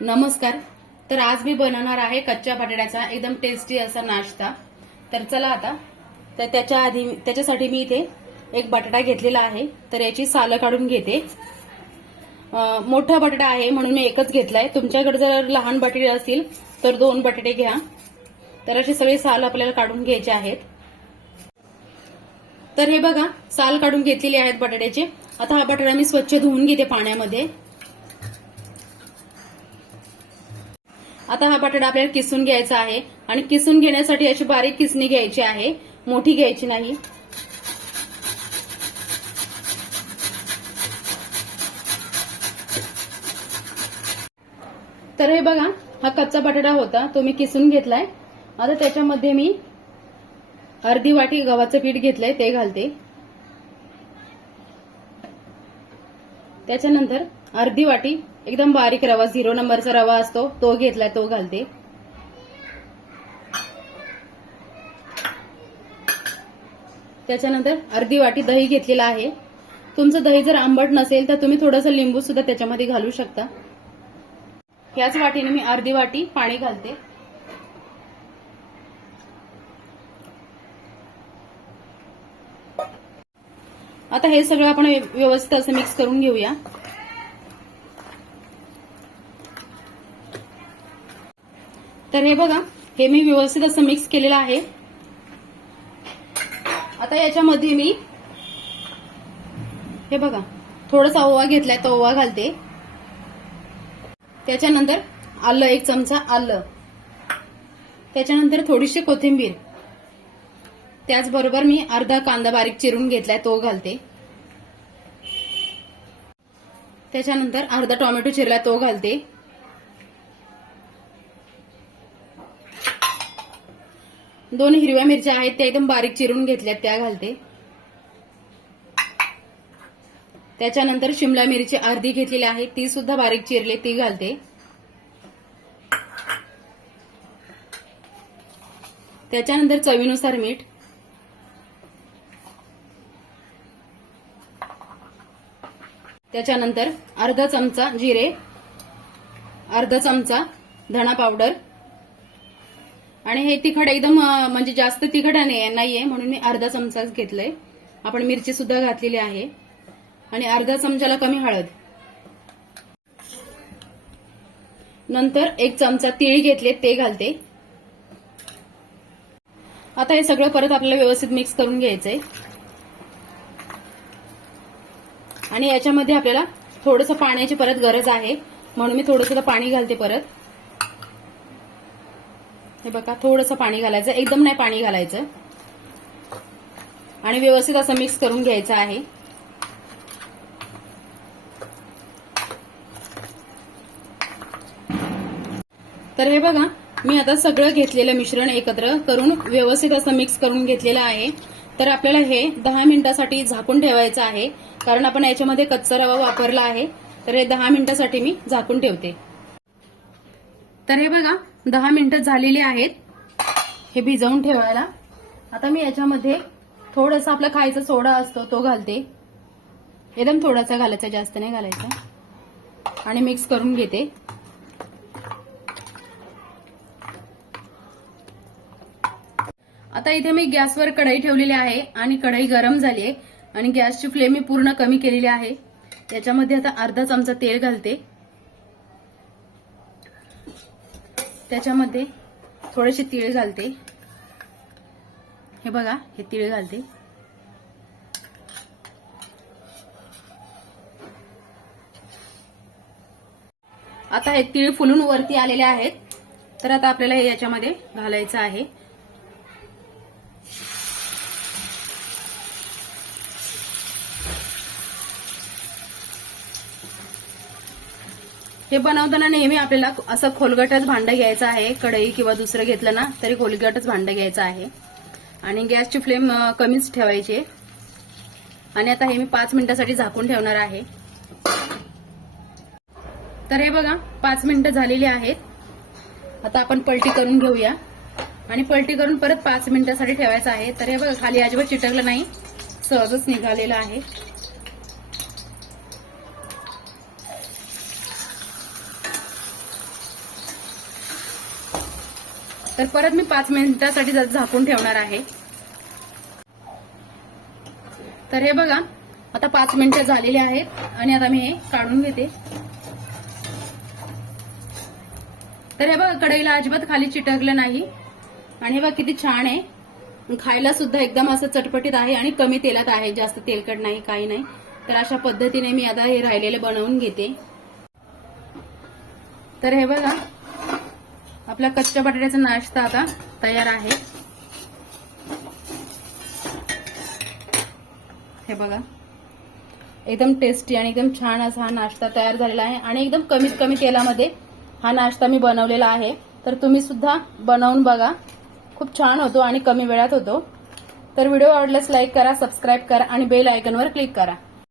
नमस्कार. तर आज मी बनवणार आहे कच्च्या बटाट्याचा एकदम टेस्टी असा नाश्ता. तर चला आता. तर त्याच्या आधी त्याच्यासाठी मी इथे एक बटाटा घेतलेला आहे. तर याची सालं काढून घेते. मोठा बटाटा आहे म्हणून मी एकच घेतलाय. तुमच्याकडे जर लहान बटाटे असतील तर दोन बटाटे घ्या. तर असे सगळे साल आपल्याला काढून घ्यायचे आहेत. तर हे बघा साल काढून घेतलेले आहेत बटाट्याचे. आता हा बटाटा मी स्वच्छ धुवून घेते पाण्यामध्ये. आता हा बटाटा आपल्याला किसून घ्यायचा आहे. आणि किसून घेण्यासाठी अशी बारीक किसणी घ्यायची आहे. मोठी घ्यायची नाही. तर हे बघा हा कच्चा बटाटा होता. तो मी किसून घेतलाय. आता त्याच्यामध्ये मी अर्धी वाटी गव्हाचं पीठ घेतलंय ते घालते. त्याच्यानंतर अर्धी वाटी एकदम बारीक रवा झिरो नंबरचा रवा असतो तो घेतलाय तो घालते. त्याच्यानंतर अर्धी वाटी दही घेतलेला आहे. तुमचं दही जर आंबट नसेल तर तुम्ही थोडंसं लिंबू सुद्धा त्याच्यामध्ये घालू शकता. ह्याच वाटीने मी अर्धी वाटी पाणी घालते. आता हे सगळं आपण व्यवस्थित असं मिक्स करून घेऊया. तर हे बघा हे मी व्यवस्थित असं मिक्स केलेलं आहे. आता याच्यामध्ये मी हे बघा थोडासा ओवा घेतलाय तो ओवा घालते. त्याच्यानंतर आलं एक चमचा आलं. त्याच्यानंतर थोडीशी कोथिंबीर. त्याचबरोबर मी अर्धा कांदा बारीक चिरून घेतलाय तो घालते. त्याच्यानंतर अर्धा टोमॅटो चिरलाय तो घालते. दोन हिरव्या मिरच्या आहेत त्या एकदम बारीक चिरून घेतल्या त्या घालते. त्याच्यानंतर शिमला मिरची अर्धी घेतलेली आहे ती सुद्धा बारीक चिरले ती घालते. त्याच्यानंतर चवीनुसार मीठ. त्याच्यानंतर अर्धा चमचा जिरे अर्धा चमचा धणा पावडर आणि हे तिखट एकदम म्हणजे जास्त तिखट नाहीये म्हणून मी अर्धा चमचाच घेतलंय. आपण मिरची सुद्धा घातलेली आहे. आणि अर्धा चमचाला कमी हळद. नंतर एक चमचा तिळी घेतले ते घालते. आता हे सगळं परत आपल्याला व्यवस्थित मिक्स करून घ्यायचंय. आणि याच्यामध्ये आपल्याला थोडंसं पाण्याची परत गरज आहे. म्हणून मी थोडंसं पाणी घालते परत. हे बघा थोडंसं पाणी घालायचं. एकदम नाही पाणी घालायचं. आणि व्यवस्थित असं मिक्स करून घ्यायचं आहे. तर हे बघा मी आता सगळं घेतलेलं मिश्रण एकत्र करून व्यवस्थित असं मिक्स करून घेतलेलं आहे. तर आपल्याला हे दहा मिनिटासाठी झाकून ठेवायचं आहे. कारण आपण याच्यामध्ये कच्चा रवा वापरला आहे. तर हे दहा मिनिटासाठी मी झाकून ठेवते. तर हे बघा दहा मिनिटं झालेली आहेत. हे भिजवून ठेवायला. आता मी याच्यामध्ये थोडासा आपला खायचा सोडा असतो तो घालते. एकदम थोडासा घालायचा जास्त नाही घालायचा. आणि मिक्स करून घेते. आता इथे मी गॅसवर कढई ठेवलेली आहे आणि कढई गरम झाली आहे. आणि गॅसची फ्लेम मी पूर्ण कमी केलेली आहे. त्याच्यामध्ये आता अर्धा चमचा तेल घालते. त्याच्यामध्ये थोडेसे तीळ घालते. हे बघा हे तीळ घालते. आता हे तीळ फुलून वरती आलेले आहेत. तर आता आपल्याला हे याच्यामध्ये घालायचं आहे. हे बनवताना नेहमी आपल्याला असं खोलगटच भांडं घ्यायचं आहे कढई किंवा दुसरं घेतलं ना तरी खोलगटच भांडं घ्यायचं आहे. आणि गॅसची फ्लेम कमीच ठेवायची. आहे. आणि आता हे मी पाच मिनिटासाठी झाकून ठेवणार आहे. तर हे बघा पाच मिनिटं झालेली आहेत. आता आपण पलटी करून घेऊया. आणि पलटी करून परत पाच मिनिटासाठी ठेवायचं आहे. तर हे बघा खाली अजिबात चिटकलं नाही. सहजच निघालेलं आहे. तर परत मी पाच मिनिटासाठी झाकून ठेवणार आहे. तर हे बघा आता पाच मिनिटं झालेली आहेत आणि आता मी हे काढून घेते. तर हे बघा कढईला अजिबात खाली चिटकलं नाही. आणि हे बघा किती छान आहे. खायला सुद्धा एकदम असं चटपटीत आहे आणि कमी तेलात आहे. जास्त तेलकट नाही काही नाही. तर अशा पद्धतीने मी आता हे राहिलेले बनवून घेते. तर हे बघा आपला कच्च्या बटाट्याचा नाश्ता आता तयार आहे. हे बघा. एकदम टेस्टी आणि एकदम छान असा हा नाश्ता तयार झालेला आहे. आणि एकदम कमीत कमी तेलामध्ये हा नाश्ता मी बनवलेला आहे. तर तुम्ही सुद्धा बनवून बघा. खूप छान होतो आणि कमी वेळात होतो. तर व्हिडिओ आवडल्यास लाईक करा सबस्क्राईब करा आणि बेल आयकनवर क्लिक करा.